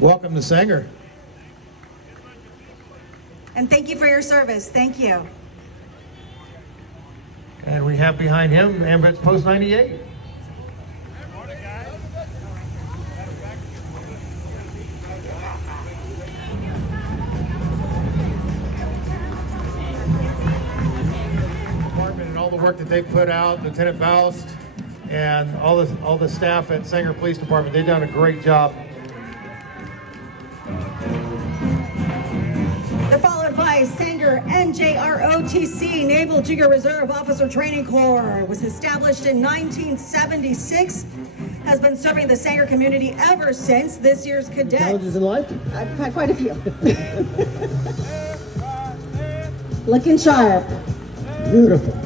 Welcome to Sanger. And thank you for your service. Thank you. And we have behind him Ambulance Post 98. Department and all the work that they put out, Lieutenant Faust and all the staff at Sanger Police Department, they've done a great job. They're followed by Sanger NJROTC, Naval Junior Reserve Officer Training Corps. It was established in 1976, has been serving the Sanger community ever since. This year's cadets. Challenges in life? I've had quite a few. Looking sharp. Beautiful.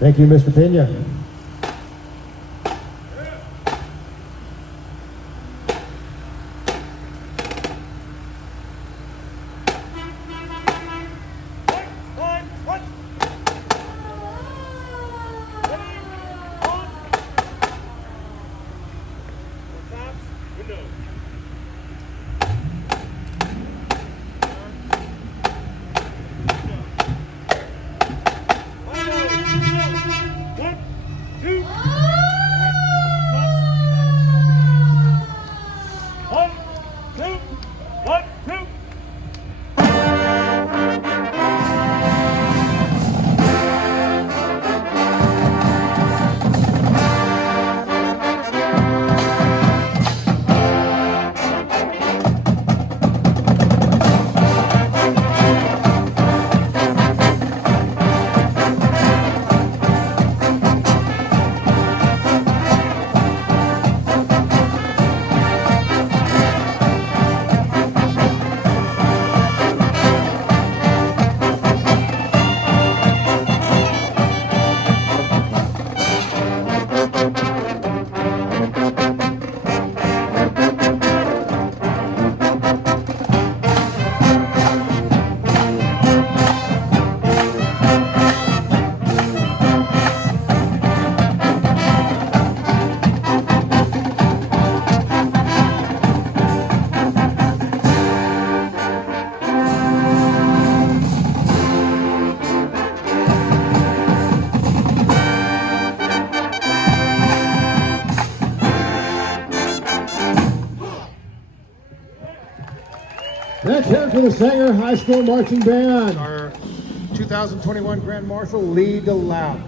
Thank you, Mr. Pena. Let's hear it for the Sanger High School Marching Band. Our 2021 Grand Marshal, Lee DeLapp.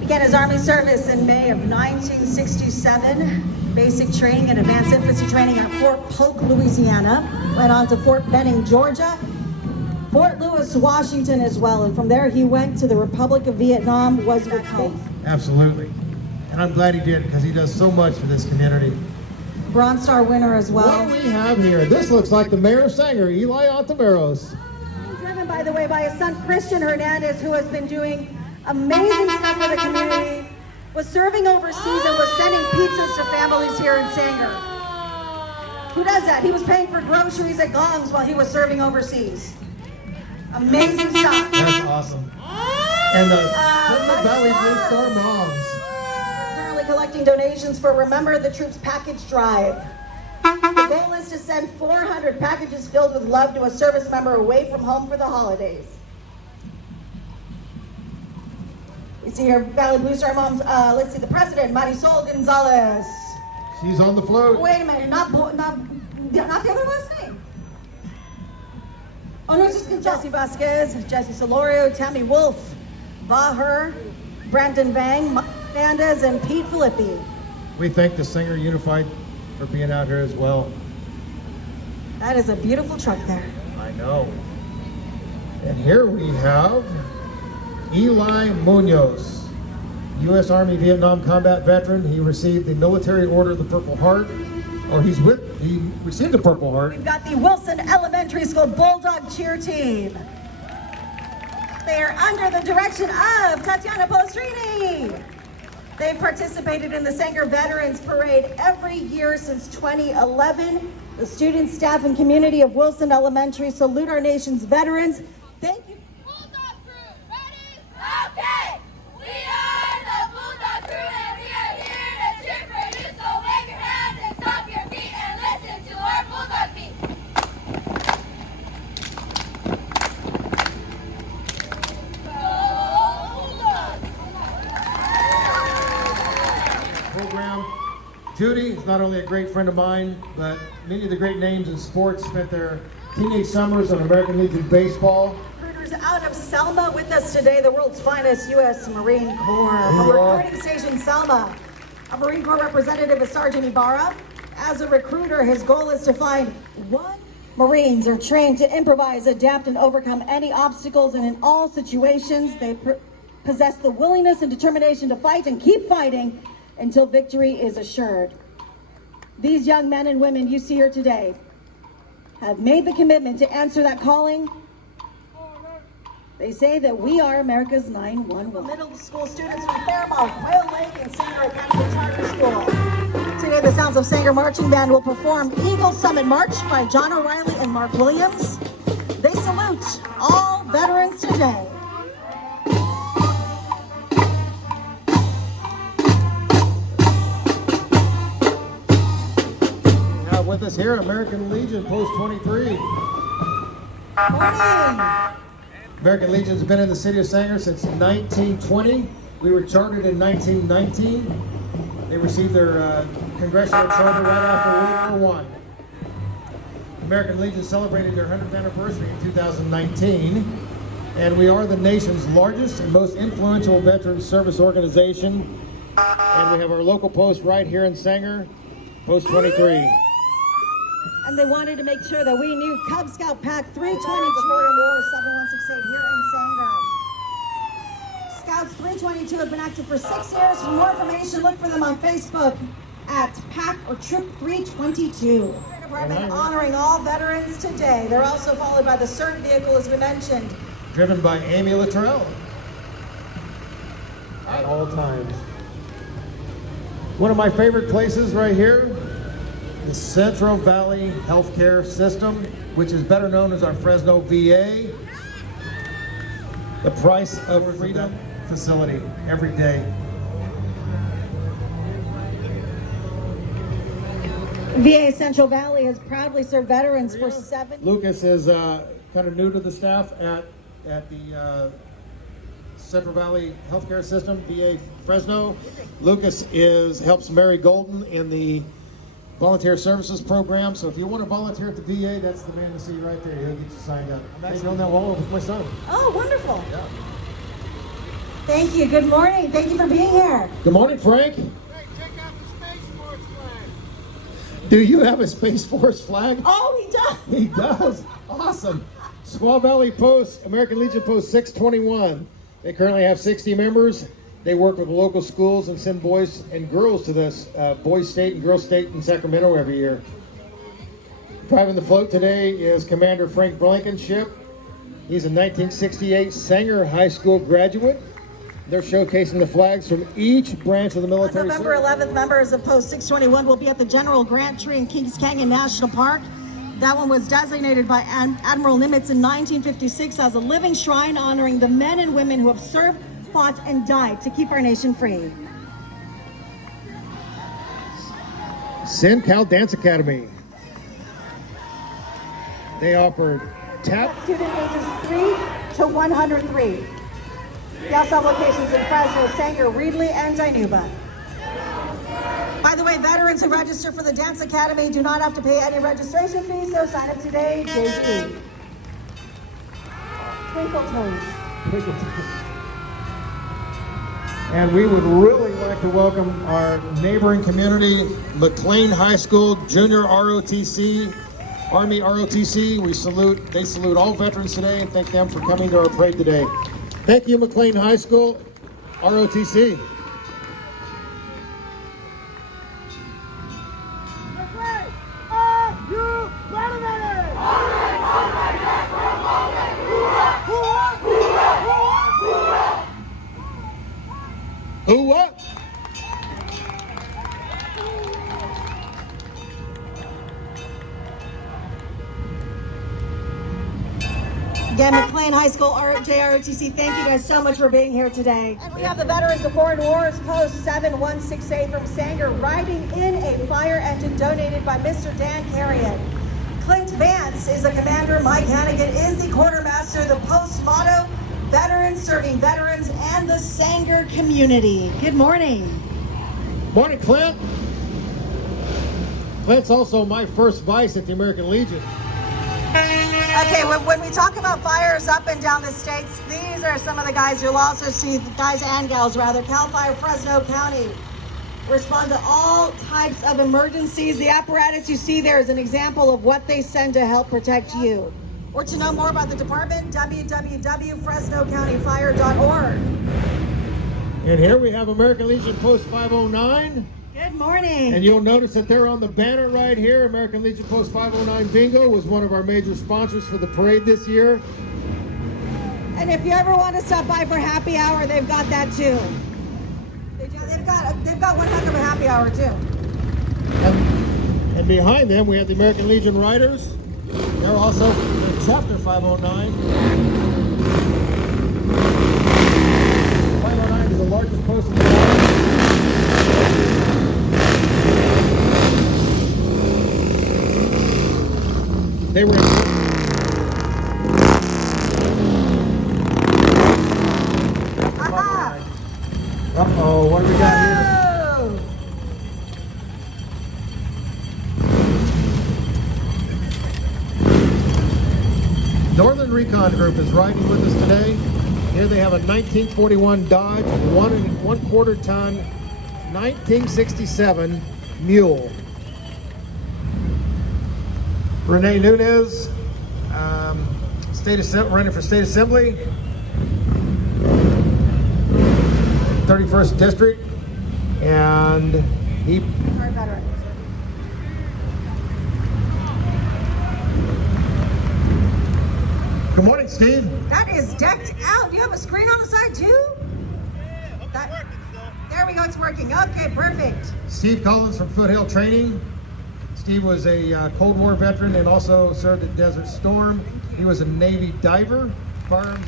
Began his Army service in May of 1967. Basic training and advanced infantry training at Fort Polk, Louisiana. Went on to Fort Benning, Georgia. Fort Lewis, Washington as well. And from there he went to the Republic of Vietnam, was back home. Absolutely. And I'm glad he did because he does so much for this community. Bronze Star winner as well. What do we have here? This looks like the mayor of Sanger, Eli Ontiveros. Driven, by the way, by his son Christian Hernandez, who has been doing amazing stuff for the community, was serving overseas and was sending pizzas to families here in Sanger. Who does that? He was paying for groceries at Gong's while he was serving overseas. Amazing stuff. That's awesome. And the Valley Blue Star moms. Currently collecting donations for Remember the Troops package drive. The goal is to send 400 packages filled with love to a service member away from home for the holidays. You see here, Valley Blue Star moms. Let's see, the president, Marisol Gonzalez. She's on the float. Wait a minute, not the other last name. Oh no, it's just Jesse Vasquez, Jesse Solorio, Tammy Wolf, Vaher, Brandon Vang, Mike Hernandez, and Pete Filippi. We thank the Sanger Unified for being out here as well. That is a beautiful truck there. I know. And here we have Eli Munoz, U.S. Army Vietnam combat veteran. He received the Military Order of the Purple Heart, or he received the Purple Heart. We've got the Wilson Elementary School Bulldog Cheer Team. They are under the direction of Tatiana Postrini. They've participated in the Sanger Veterans Parade every year since 2011. The students, staff, and community of Wilson Elementary salute our nation's veterans. Thank you. Bulldog Crew, ready? Okay! We are the Bulldog Crew and we are here to cheer for you. So wave your hands and stomp your feet and listen to our Bulldog beat. Program. Judy is not only a great friend of mine, but many of the great names in sports spent their teenage summers on American Legion baseball. Recruiters out of Selma with us today, the world's finest U.S. Marine Corps. From recruiting station Selma, a Marine Corps representative is Sergeant Ibarra. As a recruiter, his goal is to find one. Marines are trained to improvise, adapt, and overcome any obstacles, and in all situations, they possess the willingness and determination to fight and keep fighting until victory is assured. These young men and women you see here today have made the commitment to answer that calling. They say that we are America's 911. Middle school students from Fairmont, Quail Lake, and Sanger Untitled Chapter School. Today, the Sounds of Sanger Marching Band will perform Eagle Summit March by John O'Reilly and Mark Williams. They salute all veterans today. With us here, American Legion Post 23. Morning. American Legion's been in the city of Sanger since 1920. We were chartered in 1919. They received their congressional charter right after World War I. American Legion celebrated their 100th anniversary in 2019, and we are the nation's largest and most influential veteran service organization. And we have our local post right here in Sanger, Post 23. And they wanted to make sure that we knew Cub Scout Pack 322 Border War 7168 here in Sanger. Scouts 322 have been active for 6 years. For more information, look for them on Facebook at Pack or Troop 322. Department honoring all veterans today. They're also followed by the CERT vehicle, as we mentioned. Driven by Amy Luttrell at all times. One of my favorite places right here, the Central Valley Healthcare System, which is better known as our Fresno VA. The price of freedom facility every day. VA Central Valley has proudly served veterans for 7 years. Lucas is kind of new to the staff at the Central Valley Healthcare System, VA Fresno. Lucas helps Mary Golden in the volunteer services program. So if you want to volunteer at the VA, that's the man to see right there. He'll get you signed up. I'm actually on that wall with my son. Oh, wonderful. Yeah. Thank you. Good morning. Thank you for being here. Good morning, Frank. Hey, check out the Space Force flag. Do you have a Space Force flag? Oh, he does. He does. Awesome. Squaw Valley Post, American Legion Post 621. They currently have 60 members. They work with local schools and send boys and girls to this Boys State and Girls State in Sacramento every year. Driving the float today is Commander Frank Blankenship. He's a 1968 Sanger High School graduate. They're showcasing the flags from each branch of the military. On November 11th, members of Post 621 will be at the General Grant Tree in Kings Canyon National Park. That one was designated by Admiral Nimitz in 1956 as a living shrine honoring the men and women who have served, fought, and died to keep our nation free. SinCal Dance Academy. They offer tap. Student ages 3 to 103. They also have locations in Fresno, Sanger, Reedley, and Dinuba. By the way, veterans who register for the Dance Academy do not have to pay any registration fees, so sign up today, JP. Twinkle Toes. And we would really like to welcome our neighboring community, McLean High School Junior ROTC, Army ROTC. They salute all veterans today and thank them for coming to our parade today. Thank you, McLean High School, ROTC. Who what? Again, McLean High School, JROTC, thank you guys so much for being here today. And we have the Veterans of Foreign Wars, Post 7168 from Sanger, riding in a fire engine donated by Mr. Dan Carrion. Clint Vance is the commander, Mike Hannigan is the quartermaster. The Post motto, veterans serving veterans and the Sanger community. Good morning. Morning, Clint. Clint's also my first vice at the American Legion. Okay, when we talk about fires up and down the states, these are some of the guys. You'll also see, guys and gals rather, CAL FIRE Fresno County. Respond to all types of emergencies. The apparatus you see there is an example of what they send to help protect you. Or to know more about the department, www.fresnocountyfire.org. And here we have American Legion Post 509. Good morning. And you'll notice that they're on the banner right here. American Legion Post 509 Bingo was one of our major sponsors for the parade this year. And if you ever want to stop by for happy hour, they've got that too. They've got one heck of a happy hour too. And behind them we have the American Legion Riders. They're also in Chapter 509. 509 is the largest post in the world. They were Uh-oh, what do we got here? Northern Recon Group is riding with us today. Here they have a 1941 Dodge 1¼ ton 1967 Mule. Renee Nunez, running for State Assembly, 31st District, and he... Our veteran. Good morning, Steve. That is decked out. Do you have a screen on the side too? There we go, it's working. Okay, perfect. Steve Collins from Foothill Training. Steve was a Cold War veteran and also served at Desert Storm. He was a Navy diver, firearms.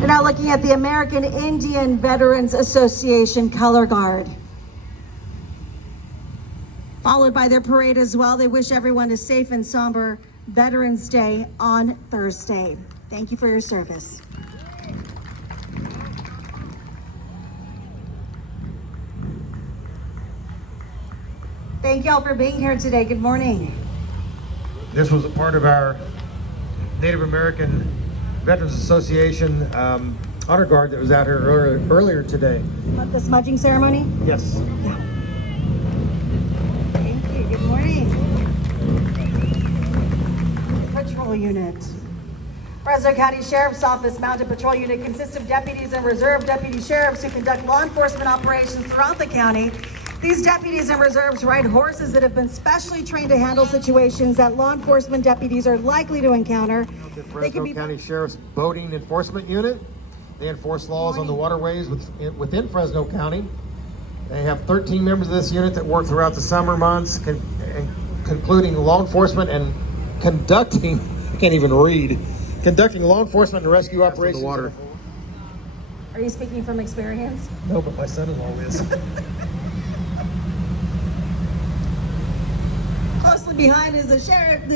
We're now looking at the American Indian Veterans Association Color Guard. Followed by their parade as well. They wish everyone a safe and somber Veterans Day on Thursday. Thank you for your service. Thank y'all for being here today. Good morning. This was a part of our Native American Veterans Association honor guard that was out here earlier today. The smudging ceremony? Yes. Yeah. Thank you. Good morning. Patrol Unit. Fresno County Sheriff's Office Mounted Patrol Unit consists of deputies and reserve deputy sheriffs who conduct law enforcement operations throughout the county. These deputies and reserves ride horses that have been specially trained to handle situations that law enforcement deputies are likely to encounter. The Fresno County Sheriff's Boating Enforcement Unit. They enforce laws on the waterways within Fresno County. They have 13 members of this unit that work throughout the summer months, concluding law enforcement and conducting, I can't even read, conducting law enforcement and rescue operations in the water. Are you speaking from experience? No, but my son-in-law is. Closely behind is the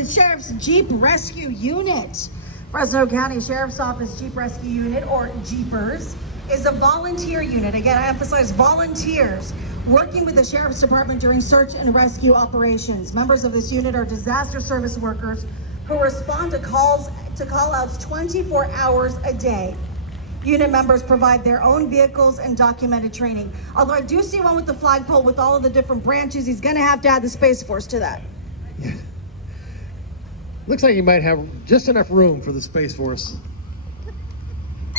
Sheriff's Jeep Rescue Unit. Fresno County Sheriff's Office Jeep Rescue Unit, or Jeepers, is a volunteer unit. Again, I emphasize volunteers working with the Sheriff's Department during search and rescue operations. Members of this unit are disaster service workers who respond to call-outs 24 hours a day. Unit members provide their own vehicles and documented training. Although I do see one with the flagpole with all of the different branches, he's gonna have to add the Space Force to that. Yeah. Looks like you might have just enough room for the Space Force.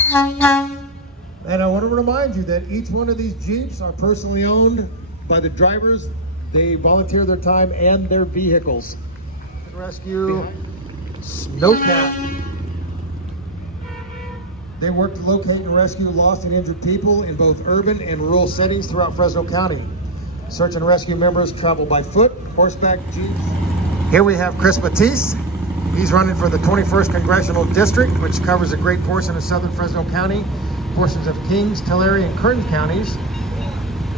And I want to remind you that each one of these Jeeps are personally owned by the drivers. They volunteer their time and their vehicles. Rescue Snowcat. They work to locate and rescue lost and injured people in both urban and rural settings throughout Fresno County. Search and rescue members travel by foot, horseback jeeps. Here we have Chris Batisse. He's running for the 21st Congressional District, which covers a great portion of southern Fresno County, portions of Kings, Tulare, and Kern counties.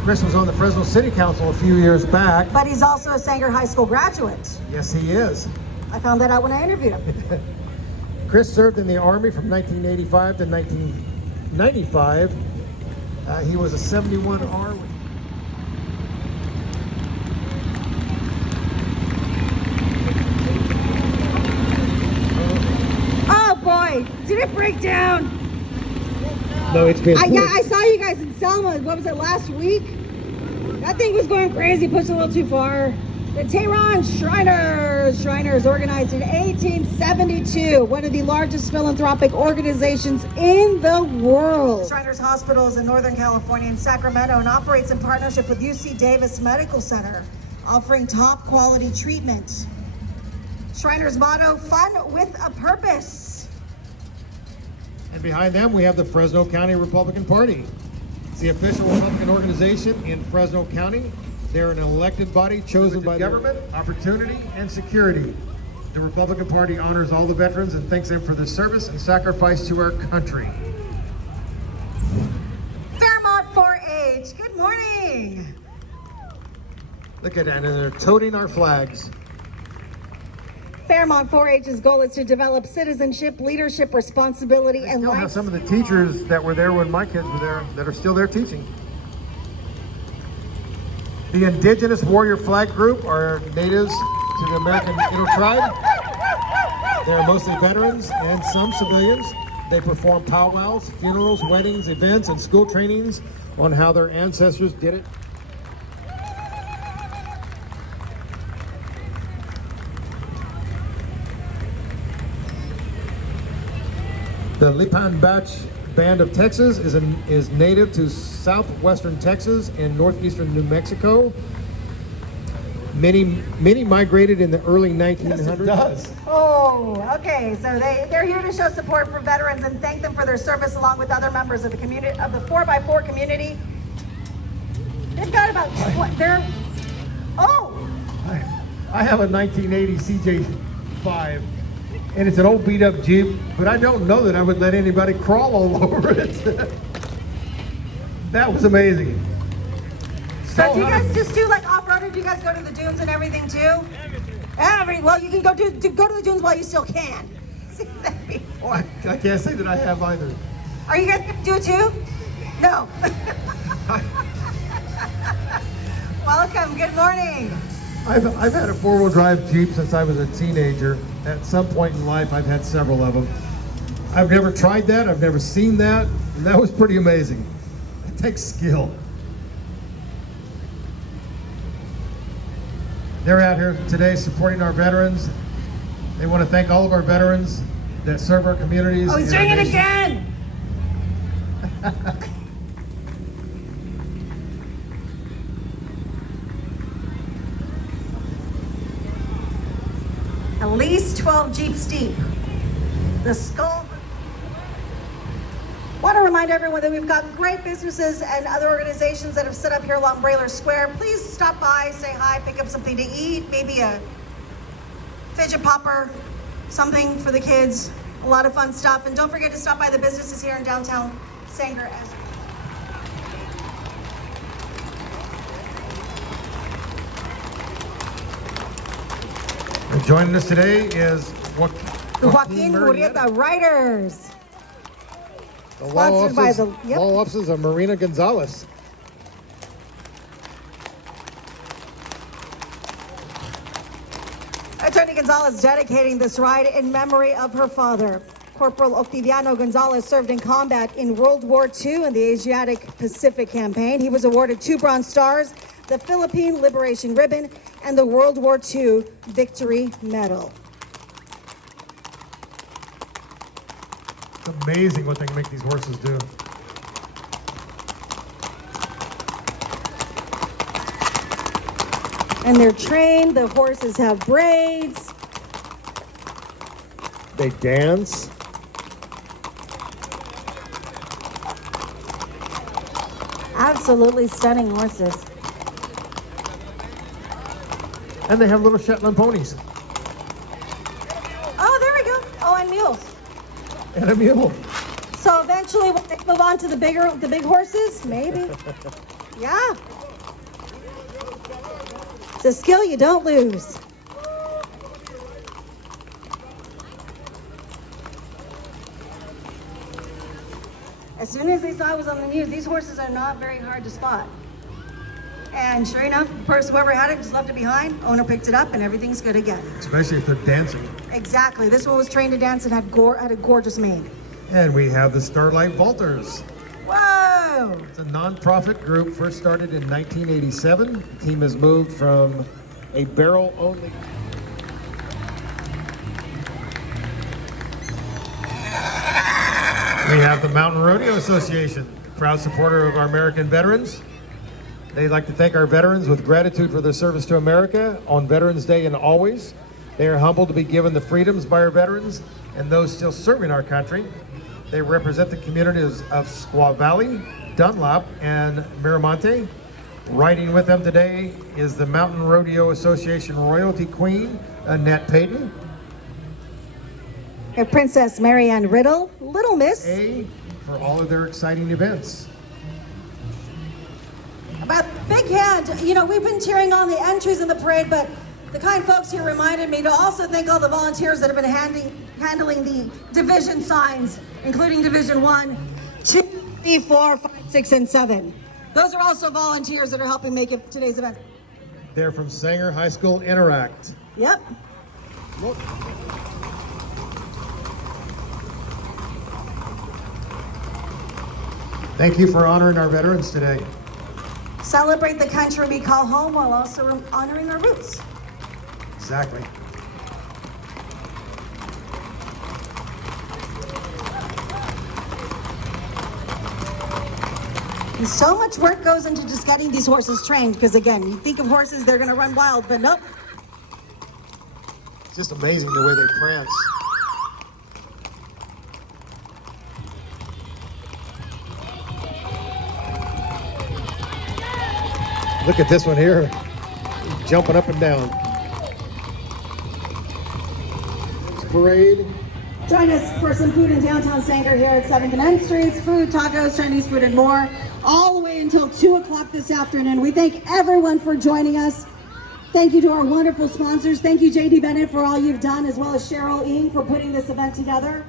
Chris was on the Fresno City Council a few years back. But he's also a Sanger High School graduate. Yes, he is. I found that out when I interviewed him. Chris served in the Army from 1985 to 1995. He was a 71R. Oh boy, did it break down? No, it's been. I saw you guys in Selma. What was it, last week? That thing was going crazy, pushed a little too far. The Tehran Shriners organized in 1872, one of the largest philanthropic organizations in the world. Shriners Hospital is in Northern California in Sacramento and operates in partnership with UC Davis Medical Center, offering top quality treatment. Shriners motto, fun with a purpose. And behind them, we have the Fresno County Republican Party. It's the official Republican organization in Fresno County. They're an elected body chosen by government, opportunity, and security. The Republican Party honors all the veterans and thanks them for their service and sacrifice to our country. Fairmont 4-H, good morning. Look at that, and they're toting our flags. Fairmont 4-H's goal is to develop citizenship, leadership, responsibility, and Still have life. some of the teachers that were there when my kids were there that are still there teaching. The Indigenous Warrior Flag Group are natives to the American Innu tribe. They're mostly veterans and some civilians. They perform powwows, funerals, weddings, events, and school trainings on how their ancestors did it. The Lipan Bach Band of Texas is native to southwestern Texas and northeastern New Mexico. Many migrated in the early 1900s. Yes, it does. Oh, okay. So they're here to show support for veterans and thank them for their service along with other members of the community, of the 4x4 community. They've got about I have a 1980 CJ5, and it's an old beat up Jeep, but I don't know that I would let anybody crawl all over it. That was amazing. So do you guys just do like off-road, or do you guys go to the dunes and everything too? Well, you can go to the dunes while you still can. See that before. I can't say that I have either. Are you guys gonna do it too? No. Welcome, good morning. I've had a four-wheel drive Jeep since I was a teenager. At some point in life, I've had several of them. I've never tried that, I've never seen that, and that was pretty amazing. It takes skill. They're out here today supporting our veterans. They want to thank all of our veterans that serve our communities. Oh, he's and our doing it nation. again! At least 12 Jeeps deep. The skull. Want to remind everyone that we've got great businesses and other organizations that have set up here along Brayler Square. Please stop by, say hi, pick up something to eat, maybe a fidget popper, something for the kids. A lot of fun stuff. And don't forget to stop by the businesses here in downtown Sanger as well. And joining us today is Joaquin Murrieta Riders. The law Sponsored by offices, the- yep. law offices of Marina Gonzalez. Attorney Gonzalez dedicating this ride in memory of her father. Corporal Octaviano Gonzalez served in combat in World War II in the Asiatic Pacific Campaign. He was awarded 2 Bronze Stars, the Philippine Liberation Ribbon, and the World War II Victory Medal. It's amazing what they can make these horses do. And they're trained, the horses have braids. They dance. Absolutely stunning horses. And they have little Shetland ponies Oh, there we go. Oh, and mules. and a mule. So eventually when they move on to the big horses, maybe. Yeah. It's a skill you don't lose. As soon as they saw it was on the news, these horses are not very hard to spot. And sure enough, the person, whoever had it, just left it behind. Owner picked it up and everything's good again. Especially if they're dancing. Exactly. This one was trained to dance and had a gorgeous mane. And we have the Starlight Vaulters. Whoa! It's a non-profit group, first started in 1987. The team has moved from a barrel-only. We have the Mountain Rodeo Association, proud supporter of our American veterans. They'd like to thank our veterans with gratitude for their service to America on Veterans Day and always. They are humbled to be given the freedoms by our veterans and those still serving our country. They represent the communities of Squaw Valley, Dunlop, and Miramonte. Riding with them today is the Mountain Rodeo Association Royalty Queen, Annette Payton. We have Princess Marianne Riddle, Little Miss. A for all of their exciting events. About big hand, you know, we've been cheering on the entries in the parade, but the kind folks here reminded me to also thank all the volunteers that have been handling the division signs, including Division 1, 2, 3, 4, 5, 6, and 7. Those are also volunteers that are helping make it today's event. They're from Sanger High School Interact. Yep. Look. Thank you for honoring our veterans today. Celebrate the country we call home while also honoring our roots. Exactly. And so much work goes into just getting these horses trained, because again, you think of horses, they're gonna run wild, but nope. It's just amazing the way they prance. Look at this one here, jumping up and down. Parade. Join us for some food in downtown Sanger here at 7th and N Streets. Food, tacos, Chinese food, and more. All the way until 2 o'clock this afternoon. We thank everyone for joining us. Thank you to our wonderful sponsors. Thank you, JD Bennett, for all you've done, as well as Cheryl Ing for putting this event together.